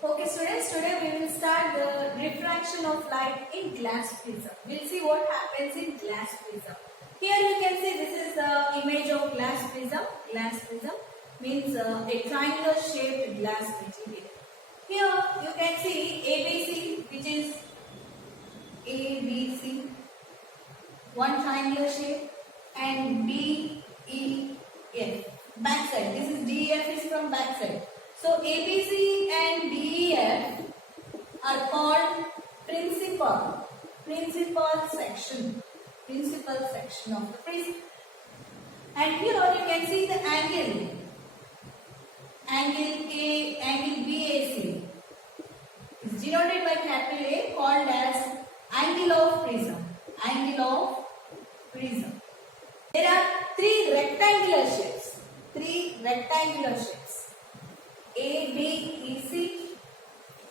Okay students, today we will start the refraction of light in glass prism. We'll see what happens in glass prism. Here you can see this is the image of glass prism. Glass prism means a triangular shaped glass material. Here you can see ABC, which is ABC, one triangular shape, and DEF, back side. This is DEF is from back side. So ABC and DEF are called principal section of the prism. And here you can see the angle BAC is denoted by capital A, called as angle of prism. There are three rectangular shapes. A, B, E, C.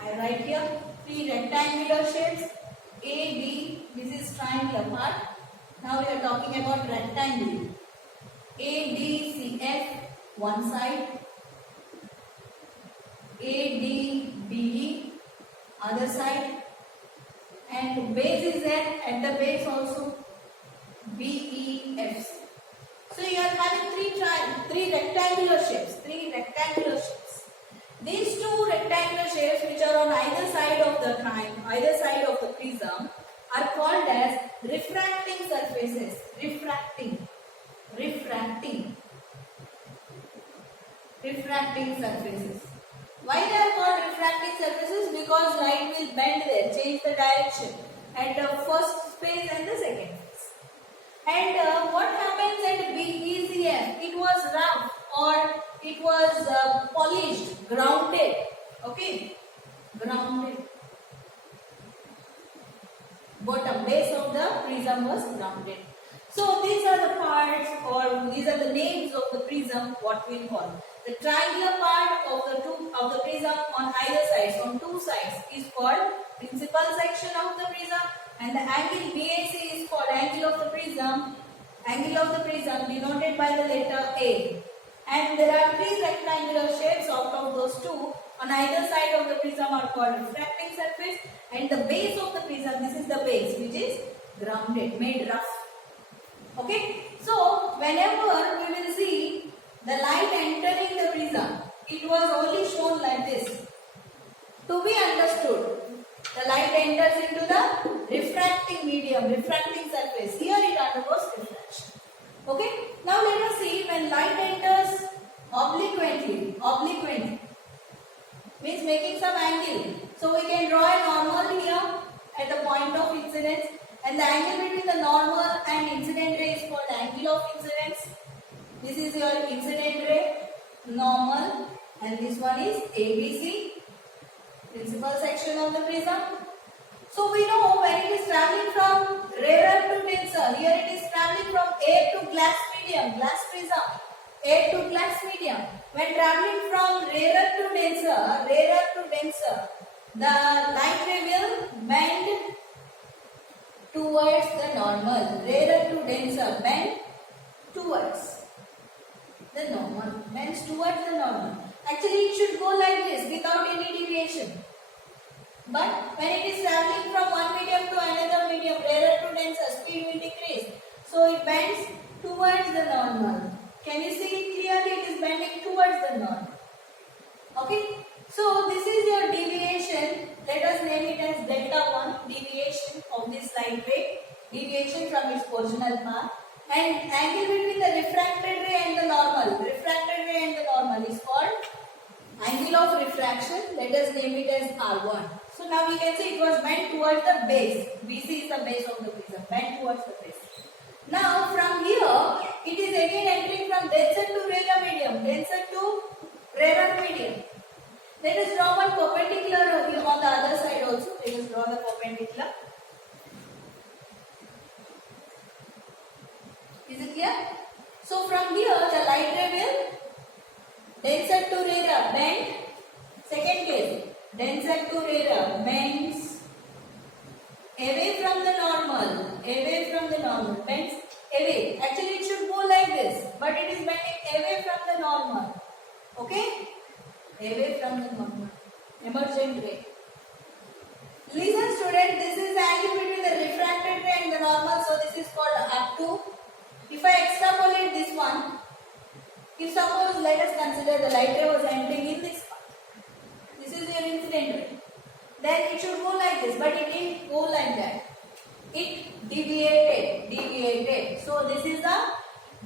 I write here three rectangular shapes. A, B, this is triangular part. Now we are talking about rectangle. A, D, C, F, one side. A, D, B, E, other side. And base is there, at the base also. B, E, F, C. So you are having three rectangular shapes. These two rectangular shapes, which are on either side of the prism, are called as refracting surfaces. Refracting surfaces. Why they are called refracting surfaces? Because light will bend there, change the direction at the first phase and the second phase. And what happens at BECF? It was rough or it was polished, grounded. Okay, grounded. Bottom base of the prism was grounded. So these are the parts, or these are the names of the prism. What we call the triangular part of the prism on either sides, on two sides, is called principal section of the prism, and the angle BAC is called angle of the prism. Angle of the prism denoted by the letter A. And there are three rectangular shapes. Out of those two, on either side of the prism are called refracting surface, and the base of the prism, this is the base, which is grounded, made rough. Okay, so whenever we will see the light entering the prism, it was only shown like this. To be understood, the light enters into the refracting medium, refracting surface. Here it undergoes refraction. Okay, now let us see when light enters obliquely, means making some angle. So we can draw a normal here at the point of incidence, and the angle between the normal and incident ray is called angle of incidence. This is your incident ray, normal, and this one is ABC, principal section of the prism. So we know when it is traveling from rarer to denser, here it is traveling from air to glass medium, glass prism, air to glass medium. When traveling from rarer to denser, the light ray will bend towards the normal. Rarer to denser, bend towards the normal, bends towards the normal. Actually, it should go like this without any deviation. But when it is traveling from one medium to another medium, rarer to denser, speed will decrease. So it bends towards the normal. Can you see it clearly? It is bending towards the normal. Okay. So this is your deviation. Let us name it as delta 1, deviation of this light ray, deviation from its original path. And angle between the refracted ray and the normal, is called angle of refraction. Let us name it as R1. So now we can see it was bent towards the base. BC is the base of the prism, bent towards the base. Now from here, it is again entering from denser to rarer medium, Let us draw one perpendicular here on the other side also. Let us draw the perpendicular. Is it clear? So from here, the light ray will denser to rarer, bend. Second case, denser to rarer, bends away from the normal, bends away. Actually, it should go like this, but it is bending away from the normal. Okay? Away from the normal. emergent ray. Listen student, this is the angle between the refracted ray and the normal, so this is called obtuse. If I extrapolate this one, if suppose let us consider the light ray was entering in this part, this is your incident ray, then it should go like this, but it didn't go like that. It deviated. So this is the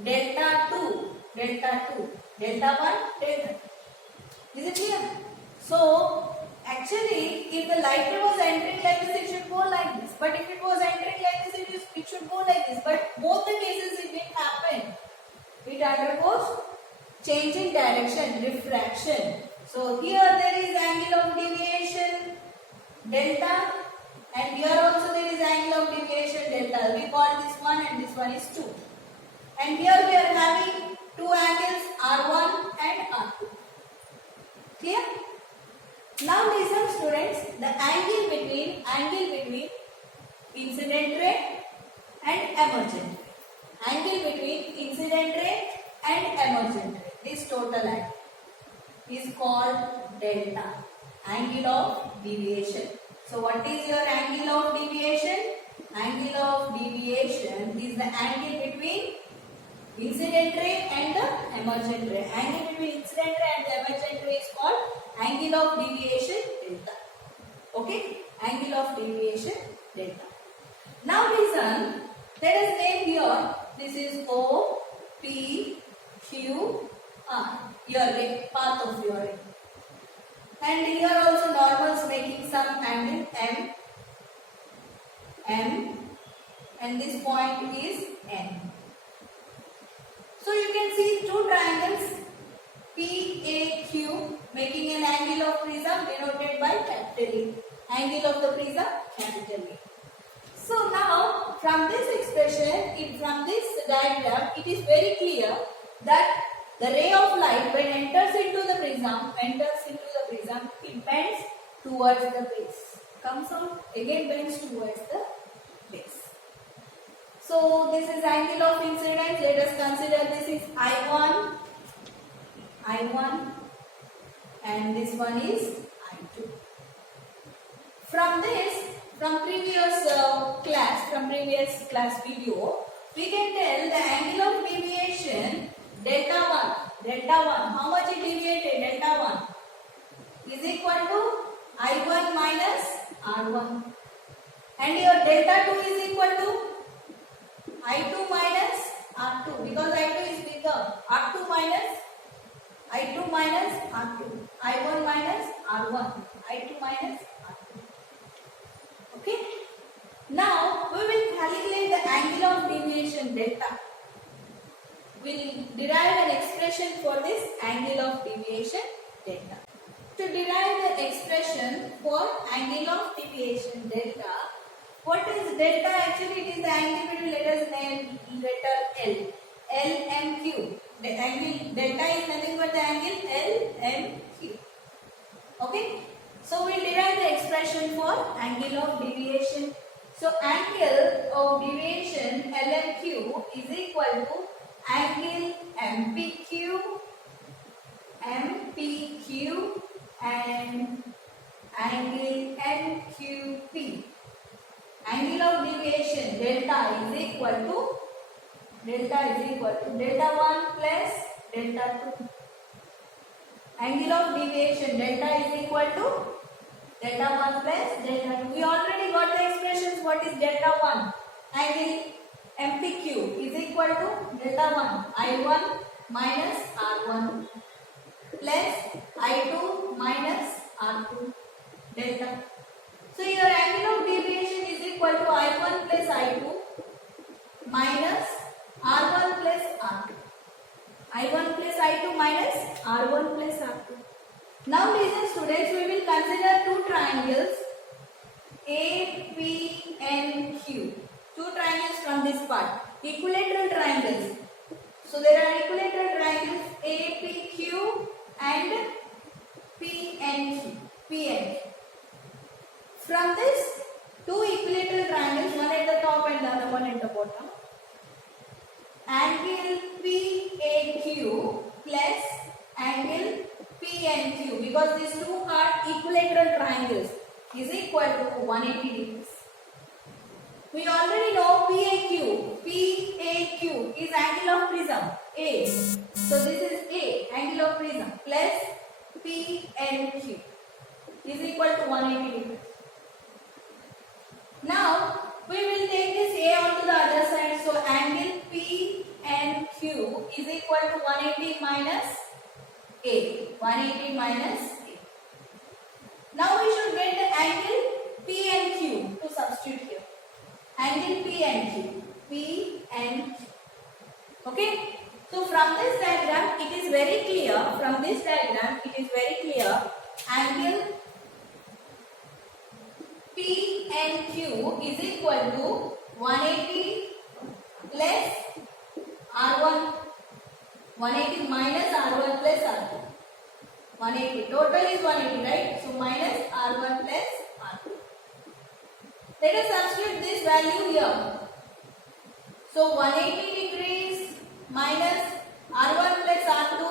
delta 2, delta 1, delta 2. Is it clear? So actually, if the light ray was entering like this, it should go like this. But if it was entering like this, it should go like this. But both the cases it didn't happen. It undergoes change in direction, refraction. So here there is angle of deviation delta, and here also there is angle of deviation delta. We call this one and this one is 2. And here we are having two angles R1 and R2. Clear? Now listen students, the angle between incident ray and emergent ray. Angle between incident ray and emergent ray, this total angle is called delta, angle of deviation. So what is your angle of deviation? Angle of deviation is the angle between incident ray and the emergent ray. Angle between incident ray and the emergent ray is called angle of deviation delta. Okay? Angle of deviation delta. Now listen, let us name here, this is O, P, Q, R, your ray, path of your ray. And here also normals making some angle M, and this point is N. So you can see two triangles PAQ making an angle of prism denoted by capital A. Angle of the prism, capital A. So now from this expression, from this diagram, it is very clear that the ray of light when enters into the prism, it bends towards the base. Comes out, again bends towards the base. So this is angle of incidence. Let us consider this is I1, and this one is I2. From previous class video, we can tell the angle of deviation delta 1. How much it deviated? Delta 1 is equal to I1 minus R1, and your delta 2 is equal to I2 minus R2, because I2 is bigger. I2 minus R2, I1 minus R1, I2 minus R2. Okay. Now we will calculate the angle of deviation delta. We will derive an expression for this angle of deviation delta. To derive the expression for angle of deviation delta, what is delta? Actually, it is the angle between, let us name letter L. LMQ. The angle delta is nothing but the angle LMQ. Okay. So we derive the expression for angle of deviation. So angle of deviation LMQ is equal to angle MPQ and angle NQP. Angle of deviation delta is equal to delta 1 plus delta 2. Angle of deviation delta is equal to delta 1 plus delta 2. We already got the expressions. What is delta 1? Angle MPQ is equal to delta 1 I1 minus R1 plus I2 minus R2 delta. So your angle of deviation is equal to I1 plus I2 minus R1 plus R2. I1 plus I2 minus R1 plus R2. Now listen students, we will consider two triangles APNQ. Two triangles from this part. Equilateral triangles. So there are equilateral triangles APQ and PNQ. From this two equilateral triangles, one at the top and the other one at the bottom, angle PAQ plus angle PNQ, because these two are equilateral equilateral triangles is equal to 180 degrees. We already know PAQ. PAQ is angle of prism A. So this is A, angle of prism, plus PNQ is equal to 180 degrees. Now we will take this A onto the other side. So angle PNQ is equal to 180 minus A. 180 minus A. Now we should get the angle PNQ to substitute here. Angle PNQ. PNQ. Okay. So from this diagram, it is very clear. From this diagram, it is very clear. Angle PNQ is equal to 180 plus R1. 180 minus R1 plus R2. 180. Total is 180, right? So minus R1 plus R2. Let us substitute this value here. So 180 degrees minus R1 plus R2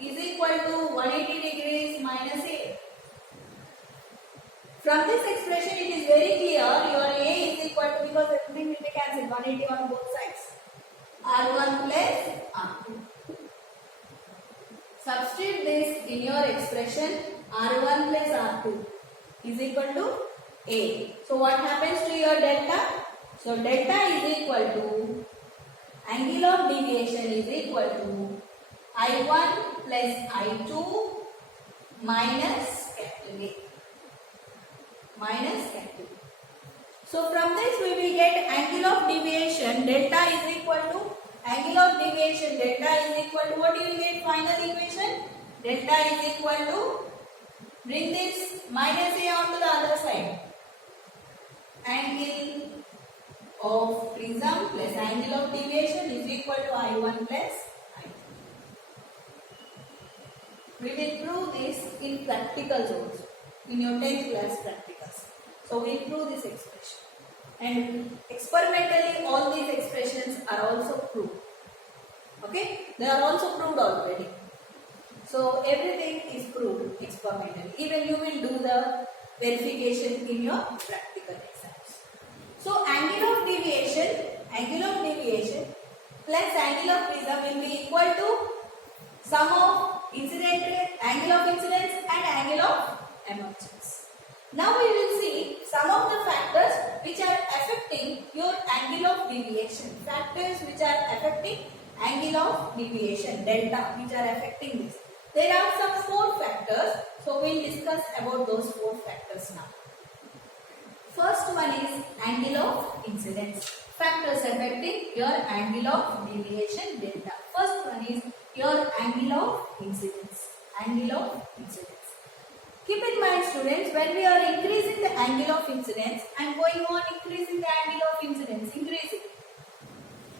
is equal to 180 degrees minus A. From this expression it is very clear your A is equal to, because everything will be cancelled, 180 on both sides. R1 plus R2. Substitute this in your expression. R1 plus R2 is equal to A. So what happens to your delta? So delta is equal to angle of deviation is equal to I1 plus I2 minus capital A. Minus capital A. So from this we will get angle of deviation delta is equal to angle of deviation delta is equal to, what do you get final equation? Delta is equal to, bring this minus A onto the other side. Angle of prism plus angle of deviation is equal to I1 plus I2. We will prove this in practicals also, in your 10th class practicals. So we will prove this expression. And experimentally all these expressions are also proved. Okay? They are also proved already. So everything is proved experimentally. Even you will do the verification in your practical exams. So angle of deviation plus angle of prism will be equal to sum of angle of incidence and angle of emergence. Now we will see some of the factors which are affecting your angle of deviation. Factors which are affecting angle of deviation, delta, which are affecting this. There are some 4 factors. So we will discuss about those 4 factors now. First one is angle of incidence. Factors affecting your angle of deviation, delta. First one is your angle of incidence. Angle of incidence. Keep in mind students, when we are increasing the angle of incidence and going on increasing the angle of incidence, increasing,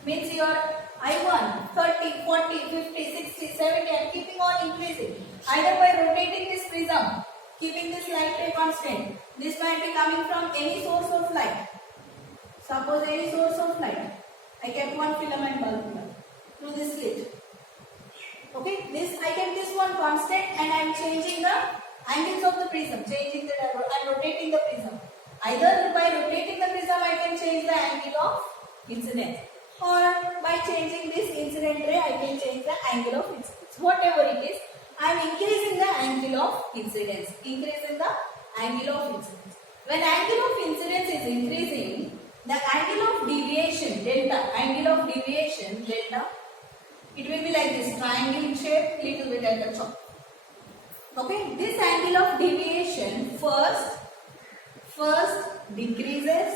means your I1, 30, 40, 50, 60, 70 and keeping on increasing. Either by rotating this prism, keeping this light ray constant. This might be coming from any source of light. Suppose any source of light. I kept one filament bulb here through this slit. Okay, I kept this one constant and I am changing the angles of the prism, I am rotating the prism. Either by rotating the prism I can change the angle of incidence, or by changing this incident ray I can change the angle of incidence. Whatever it is, I am increasing the angle of incidence. Increasing the angle of incidence. When angle of incidence is increasing, the angle of deviation, delta, angle of deviation, delta, it will be like this triangle shape, little bit at the top. Okay, this angle of deviation first decreases,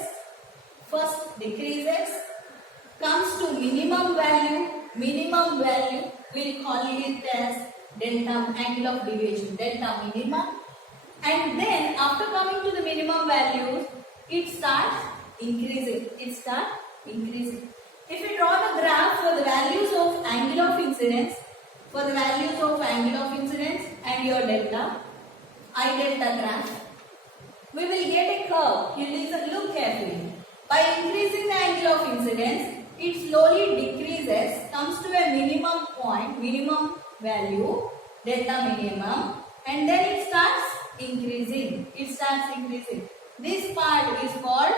comes to minimum value, we'll call it as delta, angle of deviation, delta minimum, and then after coming to the minimum values, it starts increasing, If we draw the graph for the values of angle of incidence, and your delta, I delta graph, we will get a curve. You look carefully. By increasing the angle of incidence, it slowly decreases, comes to a minimum point, minimum value, delta minimum, and then it starts increasing. It starts increasing. This part is called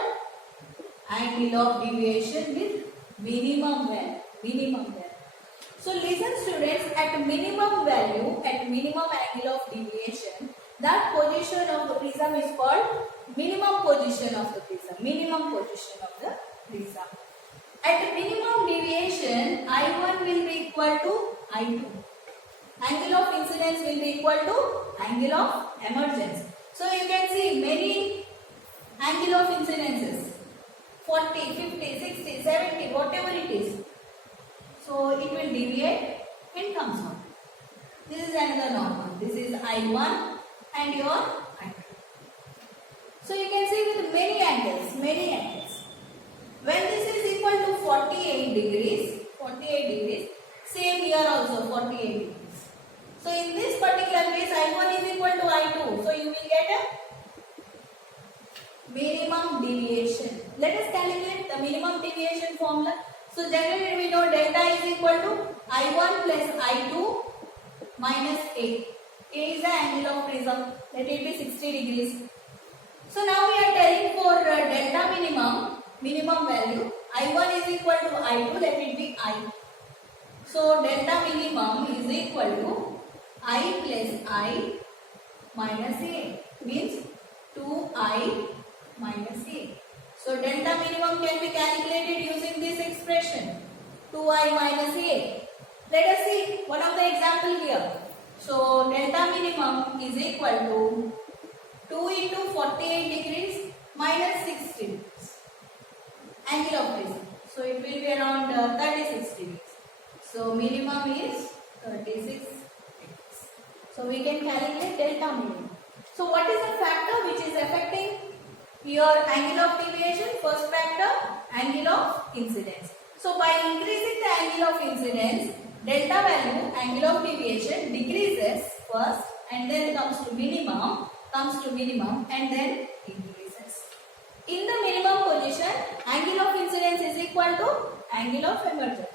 angle of deviation with minimum value. Minimum value. So listen students, at minimum value, at minimum angle of deviation, that position of the prism is called minimum position of the prism. Minimum position of the prism. At minimum deviation, I1 will be equal to I2. Angle of incidence will be equal to angle of emergence. So you can see many angle of incidences. 40, 50, 60, 70, whatever it is. So it will deviate and comes on. This is another normal. This is I1 and your I2. So you can see with many angles, many angles. When this is equal to 48 degrees, same here also 48 degrees. So in this particular case, I1 is equal to I2. So you will get a minimum deviation. Let us calculate the minimum deviation formula. So generally we know delta is equal to I1 plus I2 minus A. A is the angle of prism. Let it be 60 degrees. So now we are telling for delta minimum value, I1 is equal to I2, let it be I. So delta minimum is equal to I plus I minus A, means 2I minus A. So delta minimum can be calculated using this expression, 2I minus A. Let us see one of the example here. So delta minimum is equal to 2 into 48 degrees minus 60 degrees. Angle of prism. So it will be around 36 degrees. So minimum is 36 degrees. So we can calculate delta minimum. So what is the factor which is affecting your angle of deviation? First factor, angle of incidence. So by increasing the angle of incidence, delta value, angle of deviation decreases first and then comes to minimum and then increases. In the minimum position, angle of incidence is equal to angle of emergence.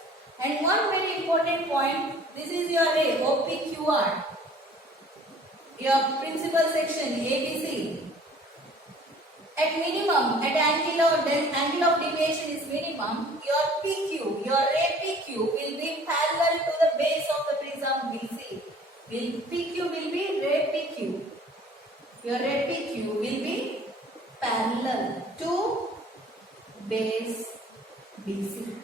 And one very important point, this is your ray, OPQR, your principal section ABC. At minimum, at angle of deviation is minimum, your PQ, your ray PQ will be parallel to the base of the prism BC. PQ will be ray PQ. Your ray PQ will be parallel to base BC.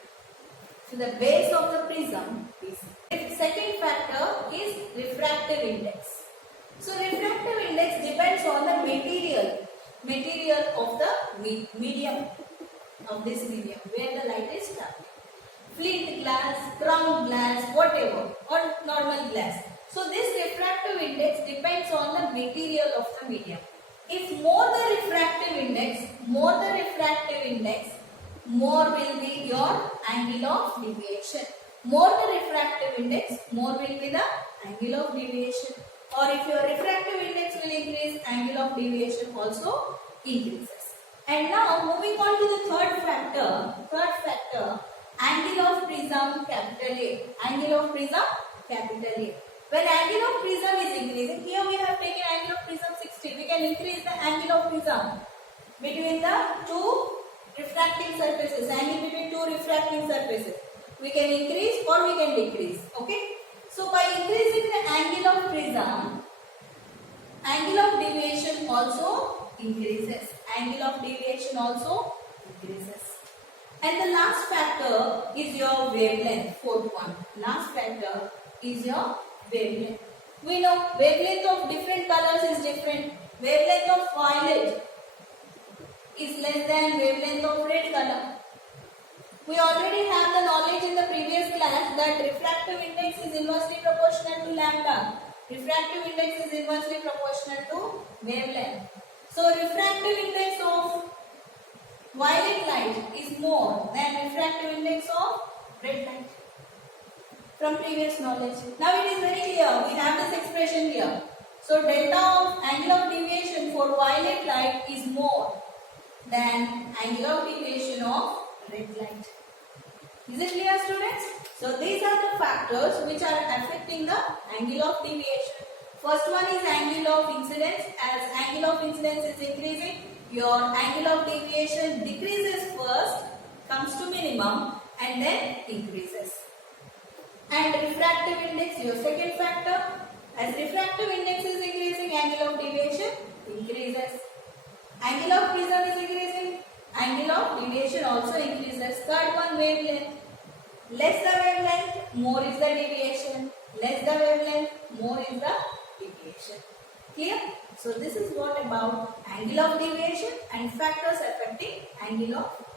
So the base of the prism BC. The second factor is refractive index. So refractive index depends on the material of the medium of this medium where the light is traveling. Flint glass, ground glass, whatever, or normal glass. So this refractive index depends on the material of the medium. If more the refractive index, more will be your angle of deviation. More the refractive index, more will be the angle of deviation. Or if your refractive index will increase, angle of deviation also increases. And now moving on to the third factor, angle of prism capital A. Angle of prism capital A. When angle of prism is increasing, here we have taken angle of prism 60. We can increase the angle of prism between the two refracting surfaces. Angle between two refracting surfaces. We can increase or we can decrease. Okay. So by increasing the angle of prism, angle of deviation also increases. Angle of deviation also increases. And the last factor is your wavelength, fourth one. Last factor is your wavelength. We know wavelength of different colors is different. Wavelength of violet is less than wavelength of red color. We already have the knowledge in the previous class that refractive index is inversely proportional to lambda. Refractive index is inversely proportional to wavelength. So refractive index of violet light is more than refractive index of red light. From previous knowledge. Now it is very clear. We have this expression here. So delta of angle of deviation for violet light is more than angle of deviation of red light. Is it clear, students? So these are the factors which are affecting the angle of deviation. First one is angle of incidence. As angle of incidence is increasing, your angle of deviation decreases first, comes to minimum and then increases. And refractive index, your second factor. As refractive index is increasing, angle of deviation increases. Angle of prism is increasing, angle of deviation also increases. Third one, wavelength. Less the wavelength, more is the deviation. Less the wavelength, more is the deviation. Clear? So this is what about angle of deviation and factors affecting angle of